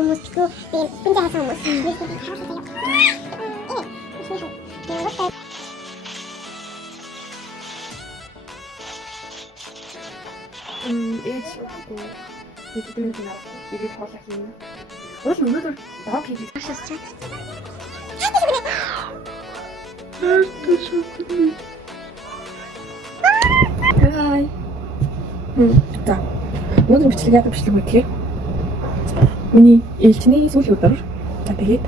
хүмүүс битүү би бинтээ хасан хүмүүс. Би хаалт заяа. Тийм гот. Ээж бидний нэг ирээд хоолой хийнэ. Уул өнөөдөр дог хийж Ашаас чад. Хай. За. Өнөөдөр бичлэг яадаг бичлэг вэ гэхээр миний ээлжний сүүлийн өдөр. За тэгээд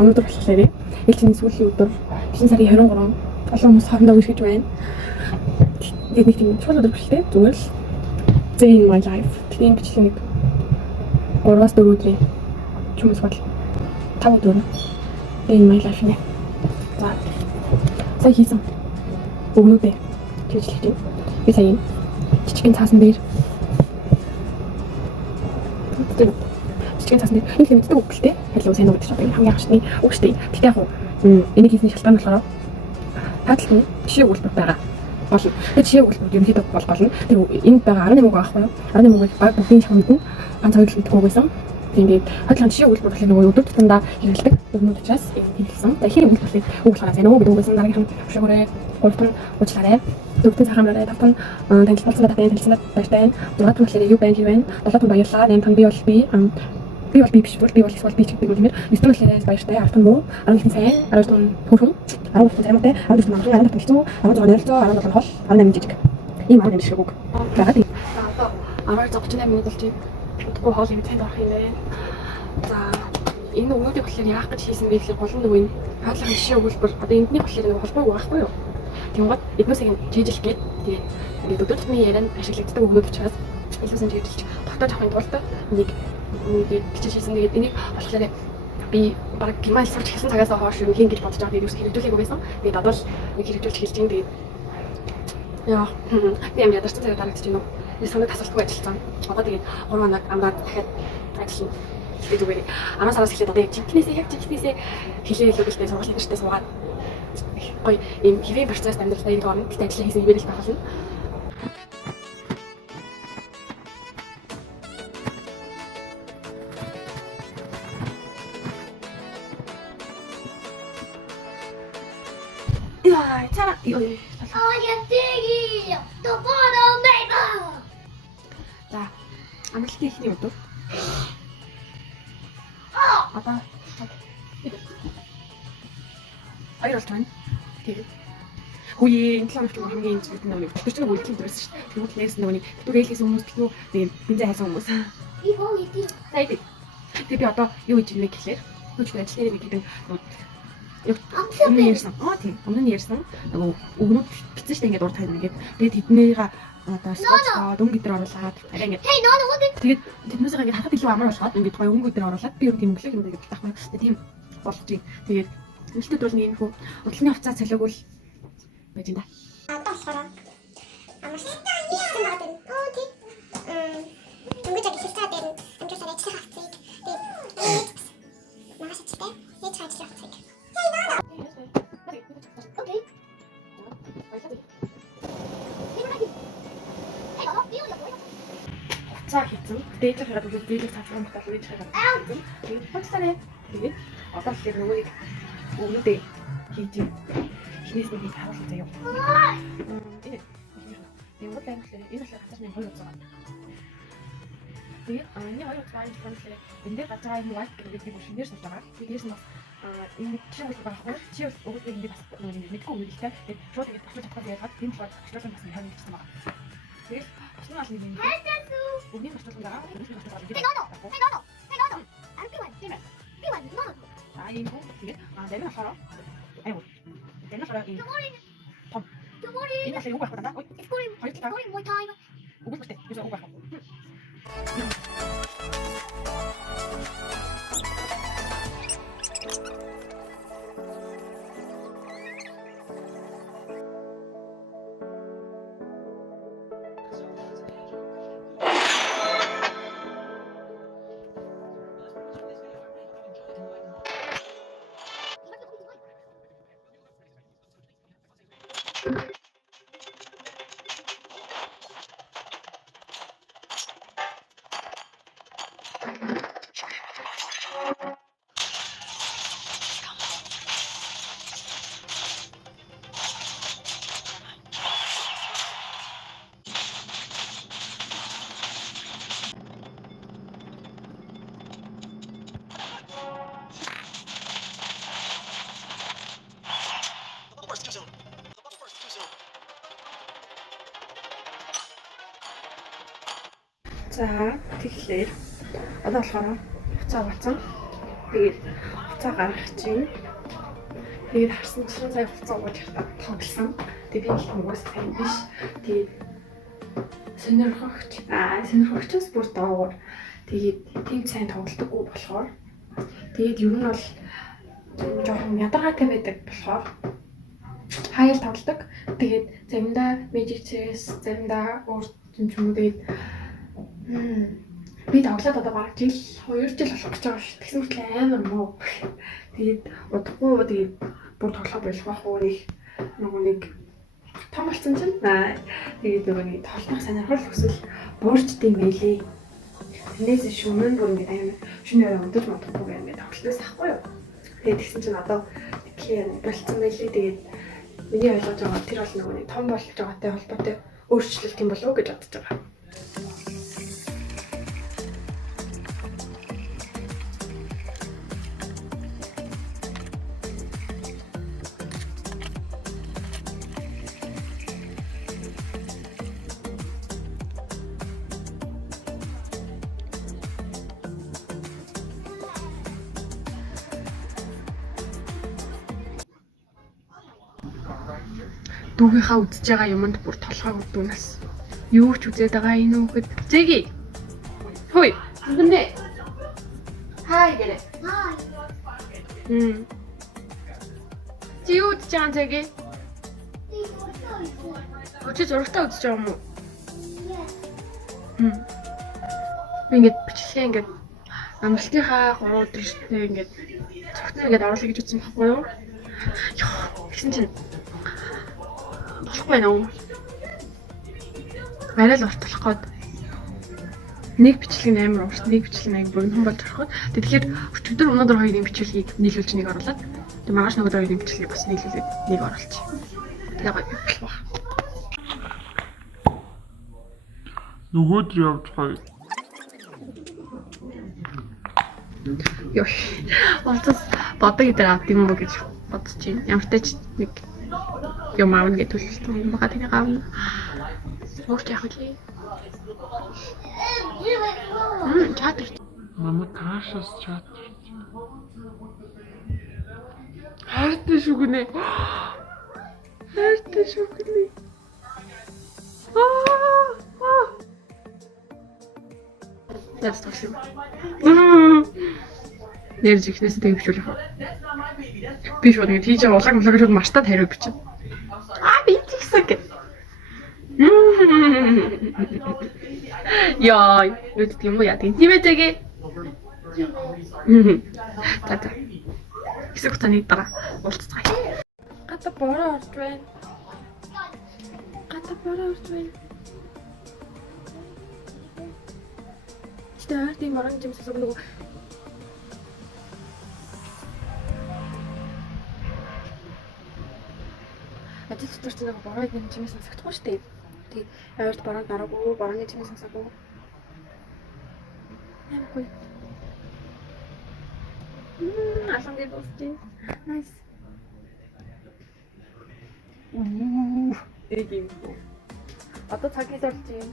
өнөөдөр болохоор ээлжний сүүлийн өдөр 9 сарын 23 олон хүмүүс хоорондоо үргэлж байна. Тэгээд нэг тийм чухал өдөр бичлээ. Зүгээр л day in my life. Тийм бичлэг нэг 3-4 өдрийн чүмс бол 5 өдөр day in my life нэ. За. Сая хийсэн өгнүүдээ чиглэж байна. Би сая жижигэн цаасан дээр жижигэн цаасан дээр энэ хэмждэг үг гэлтэй. Халуу сайн уу гэж бодсон. Хамгийн анхны үг шүү дээ. Тэгтээ яг энийг хийсний шалтгаан болохоор тааталт нь жишээ өгүүлбэр байгаа. Болно. Тэгээд жишээ өгүүлбэр ерөнхийдөө болно. Тэр энд байгаа 18 үг байхгүй юу? 18 үгийг баг бүгдийн шахамд нь ганц хоёр л өгдөг байсан. Тэгээд хотлон жишээ өгүүлбэр болохоор нөгөө өдөр тутамдаа хэрэглэдэг өгнүүд учраас хэлсэн. За ихэнх өгүүлбэр болохоор үг болохоор сайн уу гэдэг үг байсан. Дараагийн хөшөөрөө гуравтан уучлаарай. Дөрөвтөн цахамраарай. Тавтан танилцуулсан татын танилцсан баяртай. 6 дахь болохоор юу байна хий байна. 7 дахь баярлалаа. 8 дахь би бол би биш бол би бол эсвэл би ч гэдэг юм. 9 дахь болохоор баяртай. 10 дахь муу. 11 дахь сайн. 12 дахь хөрхөн. 12 дахь царамтай. 12 дахь намхан. 11 дахь хэцүү. 16 нөлцөө. 17 дахь хол. 18 жижиг. Ийм 18 шиг үг. За одоо амар 38 минут болчих. Утгагүй хоол юм танд орох юм байна. За энэ өгнүүдийг болохоор яах гэж хийсэн бэ гэхээр гол нь нөгөө хаалгын жишээ өгүүлбэр одоо эндний болохоор нөгөө холбоогүй байхгүй юу? Тэнгод эднээсээ жийжлэх гээд тэгээд ингээд өдөр тутмын ярианд ашиглагддаг өгнүүд учраас илүүсэн жийжилж тогтоож авахын тулд нэг бичиж хийсэн. Тэгээд энийг болохоор би баг гимал сурч хэлсэн цагаас хойш юм хийн гэж бодож байгаа. Тэгээд юус хэрэгжүүлээгүй байсан. Тэгээд одоо л нэг хэрэгжүүлж хэлж байна. Тэгээд яа би юм ядарсан цагаар дарагдчих юм уу? Би санаад асуултгүй ажилласан. Одоо тэгээд 3 хоног амраад дахиад ажиллана. Тэгээд зүгээр 10 сараас эхлээд одоо яг жинкнээсээ хэлээ хэлүүлэлтэй сургуулийн нэртэй суугаад гоё ийм хэвийн процесс амьдралаа нэг орно. Тэгтээ ажиллаа хийсэн юм л байх болно. Яа, цаа ёо. За, амралтын ихний өдөр. Одоо хоёр болж байна. Тэгээд хүйе энэ 7 хоногт хамгийн зүйл нь нэг тэр чинь үйлдэл дөрөс шүү дээ. Тэгвэл нэрс нөгөөний битүүр ээлхээс хүмүүс битүү тэгээд бензин хайсан хүмүүс. Тэгээд би одоо юу хийж ирвэ гэхээр түүч ажил нэрээ гэдэг яг өмнө нь ярьсан. Тийм. Өмнө нь ярьсан. Нөгөө өгнүүд бицэн штэ ингээд урд тань ингээд. Тэгээд тэднийга одоо скотч дөнгө дээр оруулаад арай ингээд. Тэгээд тэднээсээ ингээд хахад илүү амар болгоод ингээд гоё өнгө дээр оруулаад би юу тийм өглөө юм даа гэж таахгүй. Тийм болж байна. Тэгээд үлдэд бол нэг нөхөө урдлын хувцас цалиуг л байж энэ. Одоо болохоор амар сайн хийсэн байгаа юм. Тийм. Дөнгөж ажиллаж байгаа амжуулаад ажиллах хавцыг тэгээд маш ихтэй хийж ажиллах хавцыг. За хийсэн. Дээд хараад үгүй дээд цаасан батал үеж хараад. Тэгээд хоцсараа. Тэгээд одоо л нөгөө нэг өгнөдөө хийж хинээс нэг харуулсан заяа. Тэгээд вот энэ болохоор хатарны хоёр удаа. Тэгээд энэ хоёр удаа болохоор энэ дээр гацаа юм лайк гэдэг би шинээр суулж байгаа. Дээрс нь энэ чинь бол багхгүй. Чи бол өгөөд ингэ бас мэдгүй юм л та. Тэгээд шууд ингэ багш чадхад яагаад тийм бол багшлуулсан бас харин гэсэн байгаа. Тэгээд багшлуулсан аль нэг юм. Өгний багшлуулсан байгаа. ийм хөө тэгээд дэмэ хараа. Айгуу. Дэмэ хараа ийм. Том. Энэ болохоор юу байх вэ? Ой. Хоёр талаа. Үгүй бэтэ. Юу үг байх вэ? За тэгэхээр одоо болохоор хуцаа болсон. Тэгээд хуцаа гаргах чинь. Тэгээд харсан чинь сая хуцаа ууж явахдаа тоглосон. Тэгээд би их хүмүүс сайн биш. Тэгээд сонирхогчоос бүр доогоор тэгээд тийм сайн тоглодоггүй болохоор тэгээд ер нь бол жоохон ядаргаатай байдаг болохоор хаял тоглодог. Тэгээд заримдаа Magic Chess, заримдаа өөр юм ч юм уу тэгээд би тоглоод одоо бараг 2 жил болох гэж байгаа шүү. Тэгсэн мэт амар муу. Тэгээд удахгүй тэгээд бүр тоглох болох байх уу нөгөө нэг том болсон чинь. Тэгээд нөгөө нэг тоглох сонирхол өсвөл буурчдээ мэлээ. Тэрнээс шүмэн бүр ингээд амар шүнээр өдөрж модохгүй ингээд тоглолтоос ахгүй юу. Тэгээд тэгсэн чинь одоо тэгэхээр болцсон байлээ. Тэгээд миний ойлгож байгаа тэр бол нөгөө нэг том болж байгаатай холбоотой өөрчлөлт юм болов уу гэж бодож байгаа. Дүүгийнхаа үзэж байгаа юмд бүр толгойг дүүнээс юу ч үзээд байгаа энэ хүүхэд зэги. Хөөе. Үндэ. Хай гэрэ. Чи юу үзэж байгаа зэги? Чи зурагтаа үзэж байгаа юм уу? Ингээд бичлэгээ ингээд амралтынхаа 3 өдөр шигтэй ингээд цогтноо ингээд оруулах гэж үзсэн байхгүй юу? Тэгсэн чинь болохгүй нөө. Арай л урт болох гээд нэг бичлэг амар урт, нэг бичлэг аяг богино болж ороход. Тэгэхээр өчигдөр өнөөдөр хоёрын бичлэгийг нийлүүлж нэг оруулаад тэгээ маргааш нөгөө хоёрын бичлэгийг бас нийлүүлээд нэг оруулчих. Тэгээ гоё болох ба. Нөгөөдөр явж гоё. Ёо. Онцос бодог дээр авт юм уу гэж бодож байна. Ямар ч тач нэг юм аавна гэж төлөвлөсөн юм байгаа тэнийг аавна. Өөрч яах вэ? Чат. Мама таашаас чат. Хайртай шүгнэ. Хайртай шүгнэ. Яс тохиом. Нэрж ихнээс төвшүүлэх. Би шууд ингэ тийж улаг шууд марстад хариу бичив. Би тийсэн гэ. Яа, юу гэдэг юм бэ яа тийм ээ. Тата. Хэсэг хугацааны дараа уулзцгаая. Гата бороо орж байна. Стаар тийм орон жимс зүг нөгөө ажил дотор ч нэг бороо юм чимээс сонсохгүй шүү дээ. Тэг авирт бороонд нараагүй, борооны чимээс сонсоогүй. Ямгүй. Алан дээр дуусчих. Nice. Эгийн. Одоо цагийн зорж юм.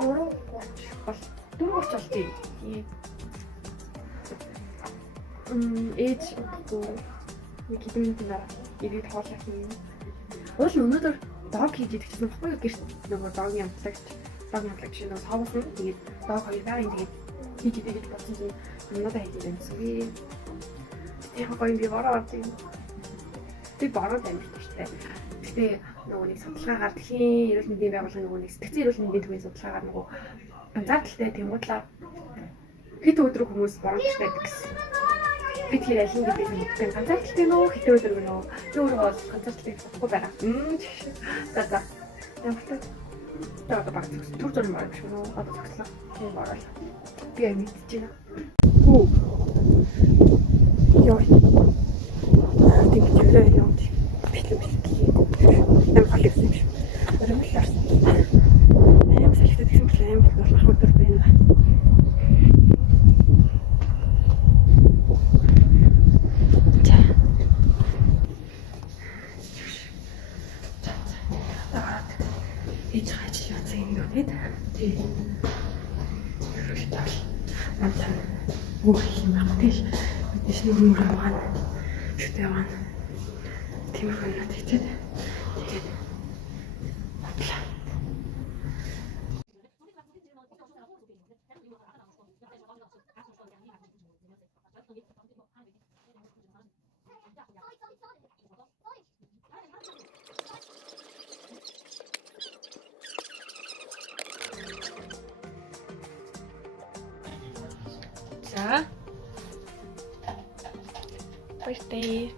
4:30 болчих. Ээж өгөхгүй. Нэг хэдэн минутын дараа ирээд хоолой хийн. Уул өнөөдөр дог хийж идэх гэсэн баггүй юу? Гэрт нөгөө догийн амтлагч шиг нөгөө савсан. Тэгээд дог хоёр байгаин тэгээд хийж идэх гэж бодсон чинь өнөөдөр хийж идэх гэсэн би. Яг гоё би бороо орж ийн. Би бороо амирч штэ. Гэтэ нөгөө нэг судалгаагаар дэлхийн эрүүл мэндийн байгууллагын нөгөө нэг сэтгцэн эрүүл мэндийн төвийн судалгаагаар нөгөө ганцаардлээ тэнгуудлаа хэд өдөр хүмүүс бороондтой гэсэн. Би тэр алин гэдэг юм ганцаардлээ нөө хэд өдөр нөө өөр бол ганцаардлыг болохгүй байгаа. За. Ямартай одоо баг төр зурм орох шүү нөө одоо төгслөө. Тийм орол. Би мэдчихэв. Ồ. Rồi. Tìm kiếm lời nhau thì biết là em phải liệt gì. Em phải liệt gì. Em sẽ liệt gì em phải liệt là không được bên này. Хийж байгаа чи яц юм бэ гэдэг. Тийм. Амтан бүх юм агтил. Бид нэг юм маань шүтээ маань. Тийм хүн тэгчээд тэгээд батлаа. За. Birthday.